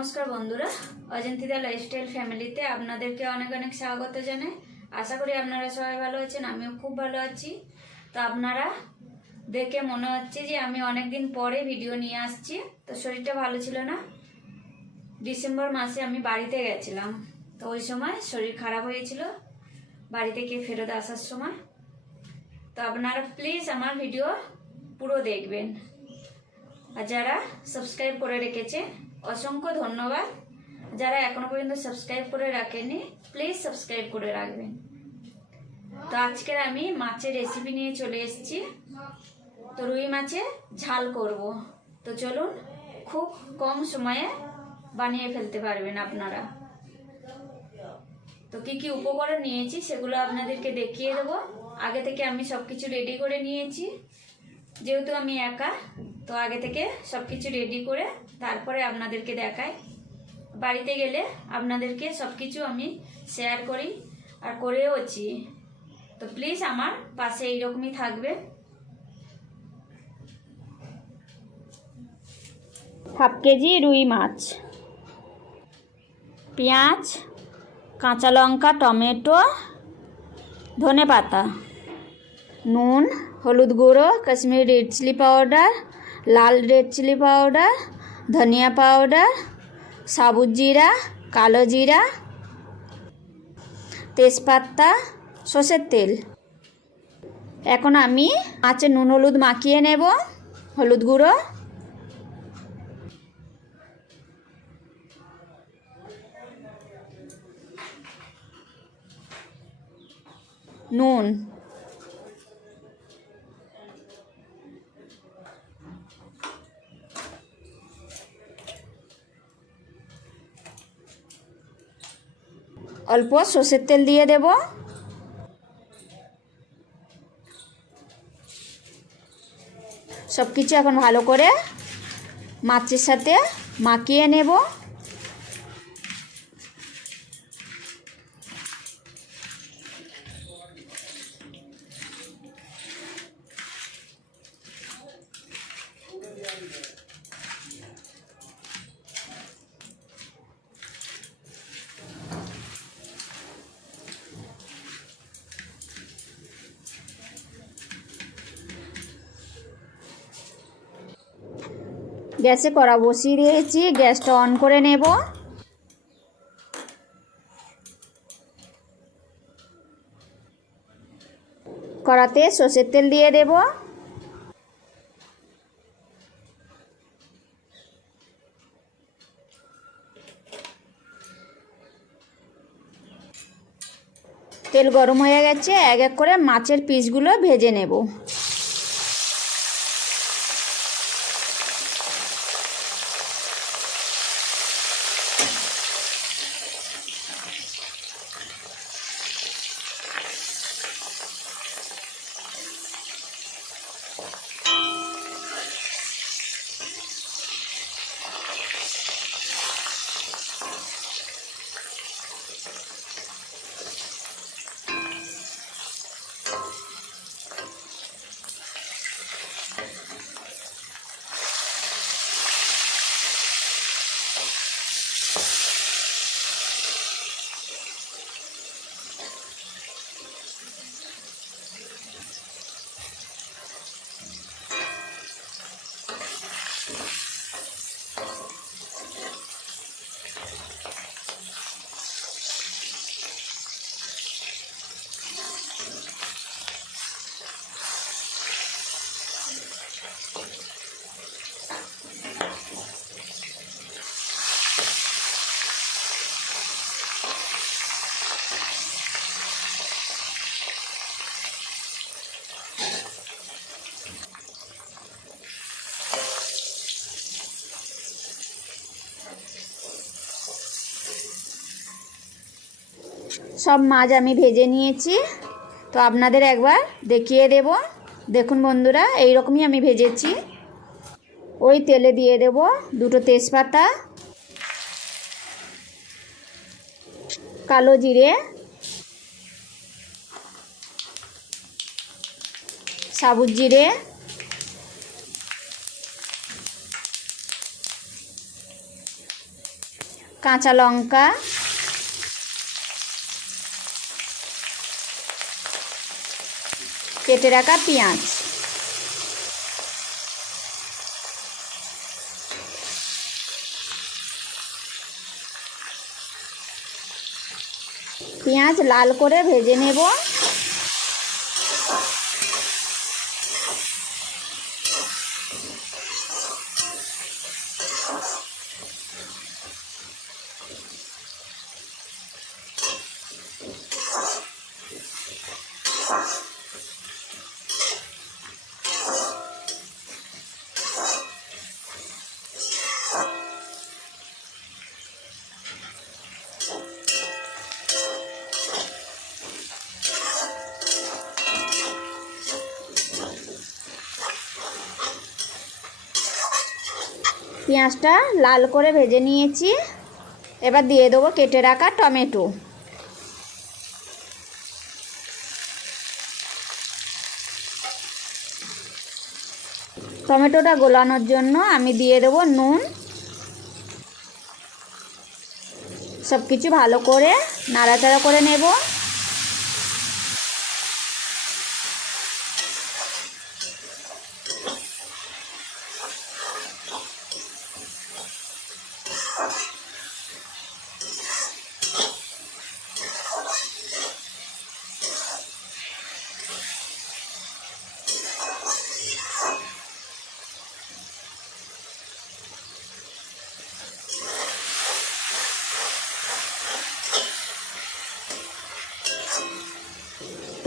নমস্কার বন্ধুরা। অজন্তিতা লাইফস্টাইল ফ্যামিলিতে আপনাদেরকে অনেক অনেক স্বাগত জানাই। আশা করি আপনারা সবাই ভালো আছেন, আমিও খুব ভালো আছি। তো আপনারা দেখে মনে হচ্ছে যে আমি অনেক দিন পরে ভিডিও নিয়ে আসছি, তো শরীরটা ভালো ছিল না। ডিসেম্বর মাসে আমি বাড়িতে গেছিলাম, তো ওই সময় শরীর খারাপ হয়েছিল বাড়ি থেকে ফেরত আসার সময়। তো আপনারা প্লিজ আমার ভিডিও পুরো দেখবেন। আর যারা সাবস্ক্রাইব করে রেখেছে অসংখ্য ধন্যবাদ। যারা এখনও পর্যন্ত সাবস্ক্রাইব করে রাখেনি প্লিজ সাবস্ক্রাইব করে রাখবেন। তো আজকের আমি মাছের রেসিপি নিয়ে চলে এসেছি। তো রুই মাছে ঝাল করব। তো চলুন, খুব কম সময়ে বানিয়ে ফেলতে পারবেন আপনারা। তো কি কি উপকরণ নিয়েছি সেগুলো আপনাদেরকে দেখিয়ে দেবো। আগে থেকে আমি সব কিছু রেডি করে নিয়েছি। যেহেতু আমি একা তো আগে থেকে সব কিছু রেডি করে তারপরে আপনাদেরকে দেখাই। বাড়িতে গেলে আপনাদেরকে সব কিছু আমি শেয়ার করি আর করেওছি তো প্লিজ আমার পাশে এইরকমই থাকবে। হাফ কেজি রুই মাছ। পেঁয়াজ, কাঁচা লঙ্কা, টমেটো ধনে পাতা নুন, হলুদ গুঁড়ো, কাশ্মীরি রেড চিলি পাউডার লাল রেড চিলি পাউডার, ধনিয়া পাউডার সাবুত জিরা, কালো জিরা, তেজপাতা, সর্ষের তেল। এখন আমি মাছে নুন, হলুদ মাখিয়ে নেব, হলুদ গুঁড়ো। নুন। অল্প সর্ষের তেল দিয়ে দেব সব কিছু এখন ভালো করে মাছের সাথে মাখিয়ে নেব গ্যাসে কড়া বসিয়ে দিয়েছি, গ্যাসটা অন করে নেব। কড়াতে সর্ষের তেল দিয়ে দেব। তেল গরম হয়ে গেছে, এক এক করে মাছের পিসগুলো ভেজে নেব। সব মাছ আমি ভেজে নিয়েছি। তো আপনাদের একবার দেখিয়ে দেব। দেখুন বন্ধুরা এই রকমই আমি ভেজেছি। ওই তেলে দিয়ে দেব দুটো তেজপাতা, কালো জিরে সাবুত জিরে, কাঁচা লঙ্কা কেটে রাখা পেঁয়াজ। পেঁয়াজ লাল করে ভেজে নেব। পেঁয়াজটা লাল করে ভেজে নিয়েছি। এবার দিয়ে দেবো কেটে রাখা টমেটো। টমেটোটা গোলানোর জন্য আমি দিয়ে দেবো নুন। সব কিছু ভালো করে নাড়াচাড়া করে নেব।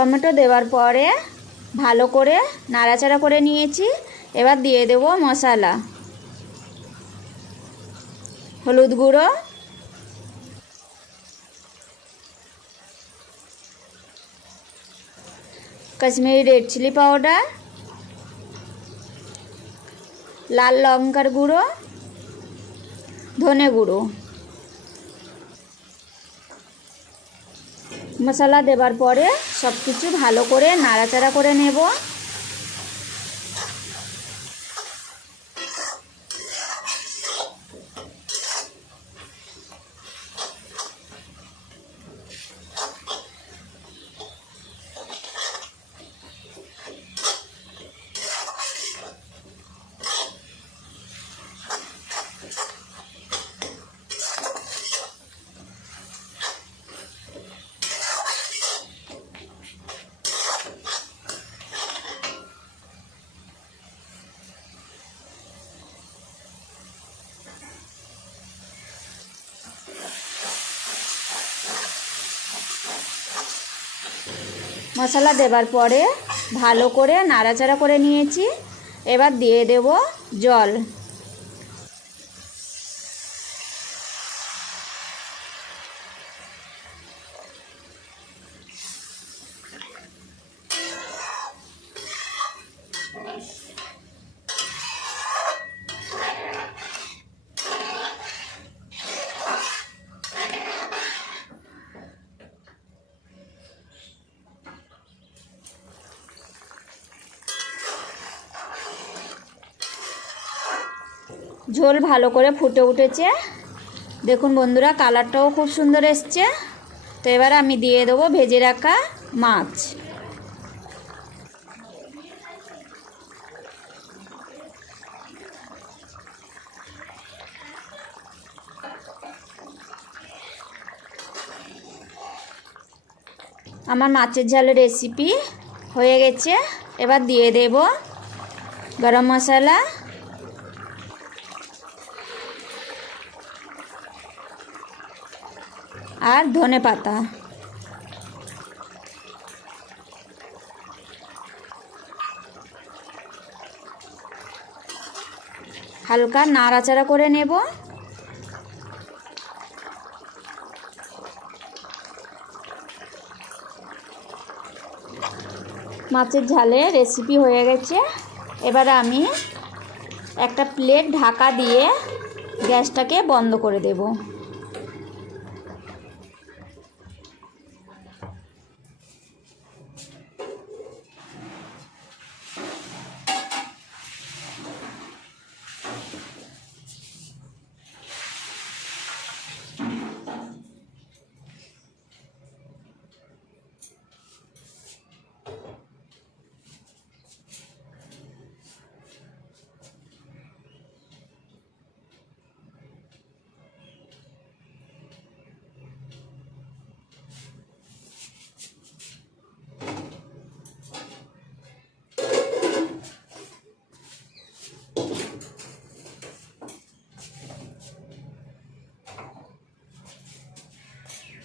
টমেটো দেওয়ার পরে ভালো করে নাড়াচাড়া করে নিয়েছি। এবার দিয়ে দেব মশলা। হলুদ গুঁড়ো। Kashmiri red chilli powder. লাল লঙ্কার গুঁড়ো। ধনে গুঁড়ো। মশলা দেবার পরে সব কিছু ভালো করে নাড়াচাড়া করে নেব। মশলা দেবার পরে ভালো করে নাড়াচাড়া করে নিয়েছি। এবার দিয়ে দেব জল। ঝোল ভালো করে ফুটে উঠেছে। দেখুন বন্ধুরা, কালারটাও খুব সুন্দর এসছে। তো এবার আমি দিয়ে দেবো ভেজে রাখা মাছ। আমার মাছের ঝালের রেসিপি হয়ে গেছে। এবার দিয়ে দেব গরম মশলা। আর ধনে পাতা। হালকা নাড়াচাড়া করে নেব। মাছের ঝালে রেসিপি হয়ে গেছে। এবার আমি একটা প্লেট ঢাকা দিয়ে গ্যাসটাকে বন্ধ করে দেবো।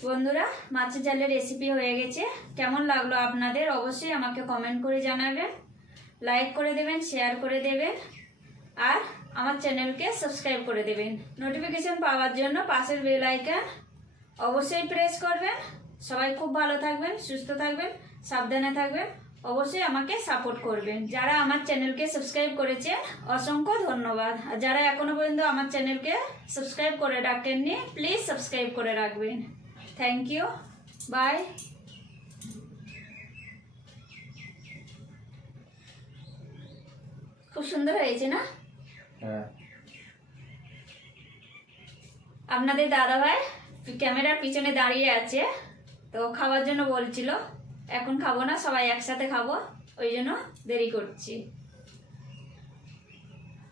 বন্ধুরা, মাছের জালের রেসিপি হয়ে গেছে। কেমন লাগল আপনাদের? অবশ্যই আমাকে কমেন্ট করে জানাবেন। লাইক করে দেবেন শেয়ার করে দেবেন। আর আমার চ্যানেলকে সাবস্ক্রাইব করে দেবেন। নোটিফিকেশন পাওয়ার জন্য পাশের বেল আইকন অবশ্যই প্রেস করবেন। সবাই খুব ভালো থাকবেন, সুস্থ থাকবেন, সাবধানে থাকবেন। অবশ্যই আমাকে সাপোর্ট করবেন। যারা আমার চ্যানেলকে সাবস্ক্রাইব করেছেন অসংখ্য ধন্যবাদ। আর যারা এখনও পর্যন্ত আমার চ্যানেলকে সাবস্ক্রাইব করে রাখেননি প্লিজ সাবস্ক্রাইব করে রাখবেন। থ্যাংক ইউ বাই খুব সুন্দর হয়েছে না? হ্যাঁ। আপনাদের দাদা ভাই ক্যামেরার পিছনে দাঁড়িয়ে আছে তো খাওয়ার জন্য বলছিল। এখন খাব না সবাই একসাথে খাব ওই জন্য দেরি করছি।